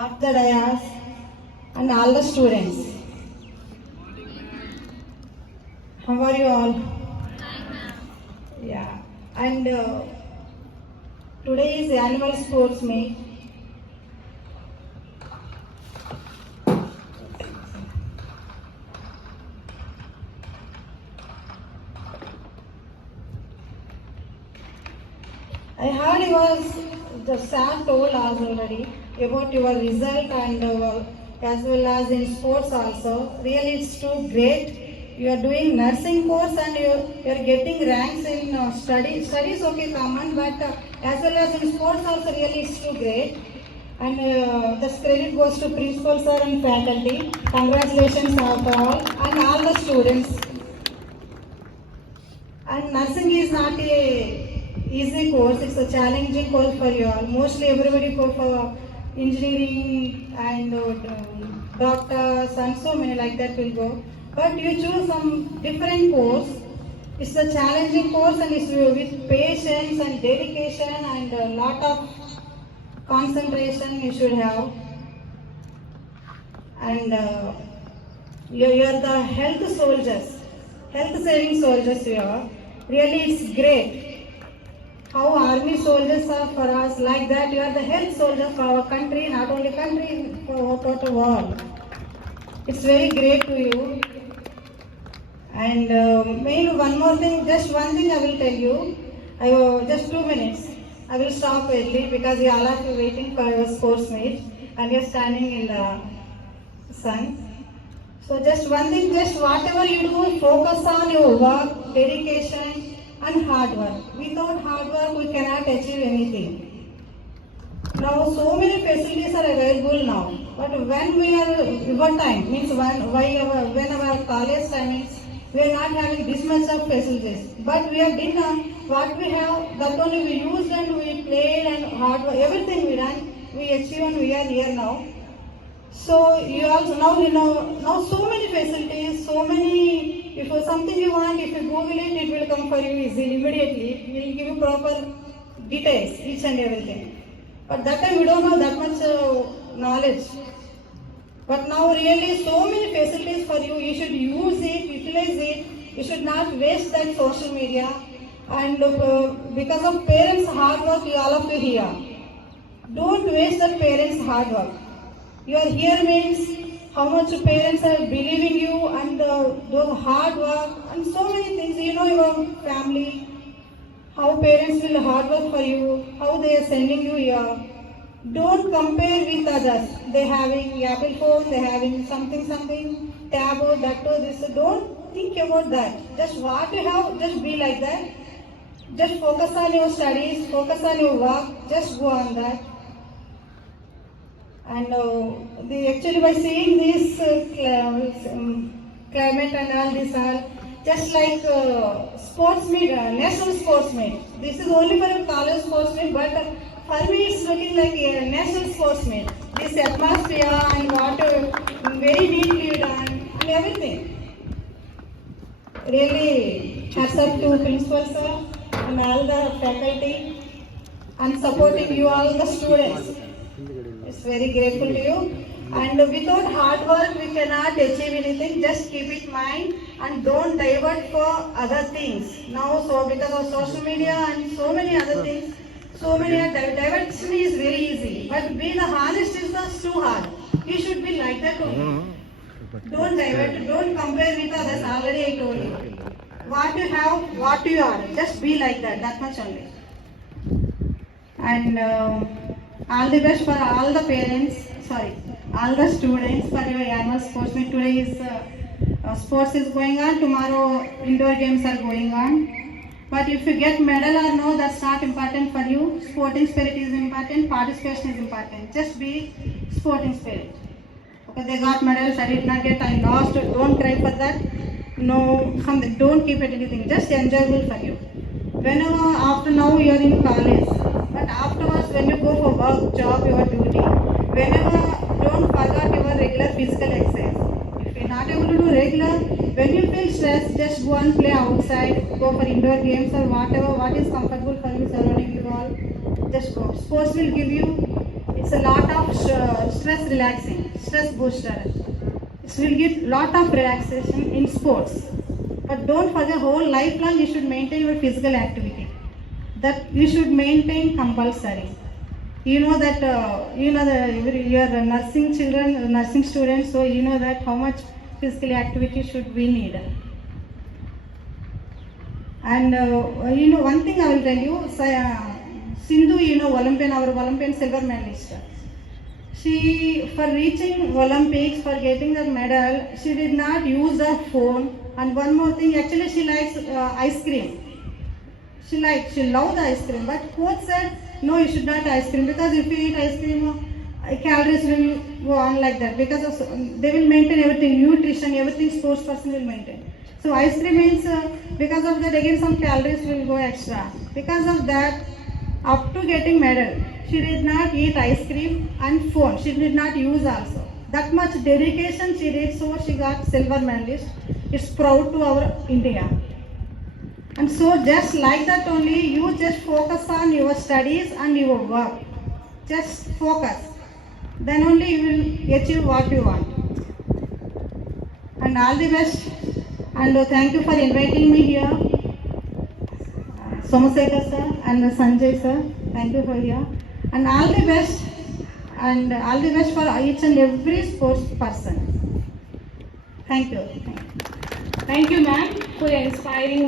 staff, the dayas, and all the students. How are you all? Yeah. And today is the annual sports meet. I heard the staff told us already about your result and as well as in sports also. Really, it's too great. You are doing nursing course and you are getting ranks in studies okay common, but as well as in sports also really it's too great. And this credit goes to principal sir and faculty. Congratulations all the students. And nursing is not a easy course, it's a challenging course for you all. Mostly everybody go for engineering and doctors and so many like that will go. But you choose some different course. It's a challenging course and it's with patience and dedication and a lot of concentration you should have. And you are the health soldiers, health saving soldiers you are. Really it's great. How army soldiers are for us, like that you are the health soldiers for our country, not only country, for total world. It's very great to you. And maybe one more thing, just one thing I will tell you. Just 2 minutes. I will stop early because you all are waiting for your sports meet and you're standing in the sun. So just one thing, just whatever you do, focus on your work, dedication and hard work. Without hard work, we cannot achieve anything. Now, so many facilities are available now. But when we are, your time, means when our college timings, we are not having this much of facilities. But we have done what we have, that only we used and we played and hard work, everything we done, we achieved and we are here now. So you also now so many facilities, so many, if something you want, if you Google it, it will come for you easily, immediately. It will give you proper details, each and everything. But that time we don't have that much knowledge. But now really so many facilities for you, you should use it, utilize it, you should not waste that social media. And because of parents' hard work, you all of you here. Don't waste the parents' hard work. You are here means how much parents are believing you and those hard work and so many things. You know your family, how parents will hard work for you, how they are sending you here. Don't compare with others. They having Apple phone, they having something, tab or that or this. Don't think about that. Just what you have, just be like that. Just focus on your studies, focus on your work, just go on that. And actually by seeing this climate and all this just like sports meet, national sports meet. This is only for a college sports meet, but for me it's looking like a national sports meet. This atmosphere and water very neatly done and everything. Really hats up to principal sir and all the faculty and supporting you all the students. It's very grateful to you. And without hard work, we cannot achieve anything. Just keep it in mind and don't divert for other things. Now, so because of social media and so many other things, so many diversion is very easy. But being honest is too hard. You should be like that only. Don't divert, don't compare with others. Already I told you. What you have, what you are. Just be like that. That much only. And all the best for all the parents, all the students for your annual sports meet. Today is sports is going on, tomorrow indoor games are going on. But if you get medal or no, that's not important for you. Sporting spirit is important, participation is important. Just be sporting spirit. Okay, they got medals, I did not get, I lost, don't cry for that. No, don't keep it anything, just enjoyable for you. Whenever, after now you are in college, but afterwards when you go for work, job, your duty, whenever, don't forget your regular physical exercise. If you are not able to do regular, when you feel stressed, just go and play outside, go for indoor games or whatever, what is comfortable for you surrounding you all, just go. Sports will give you, it's it's a lot of stress relaxing, stress booster. It will give lot of relaxation in sports. But don't forget, whole lifelong you should maintain your physical activity. That you should maintain compulsory. You know that you are nursing children, nursing students, so you know that how much physical activity should we need. And one thing I will tell you, Sindhu, Olympian, our Olympian silver medalist. She, for reaching Olympics, for getting the medal, she did not use the phone. And one more thing, actually she likes ice cream. She loved the ice cream. But coach said, no, you should not ice cream, because if you eat ice cream, calories will go on like that. Because they will maintain everything, nutrition, everything sports person will maintain. So ice cream means, because of that again some calories will go extra. Because of that, up to getting medal, she did not eat ice cream and phone. She did not use also. That much dedication she did, so she got silver medalist. It's proud to our India. And so just like that only, you just focus on your studies and your work. Just focus. Then only you will achieve what you want. And all the best. And thank you for inviting me here. Somasekhar sir and Sanjay sir, thank you for here. And all the best. And all the best for each and every sports person. Thank you. Thank you, ma'am, for your inspiring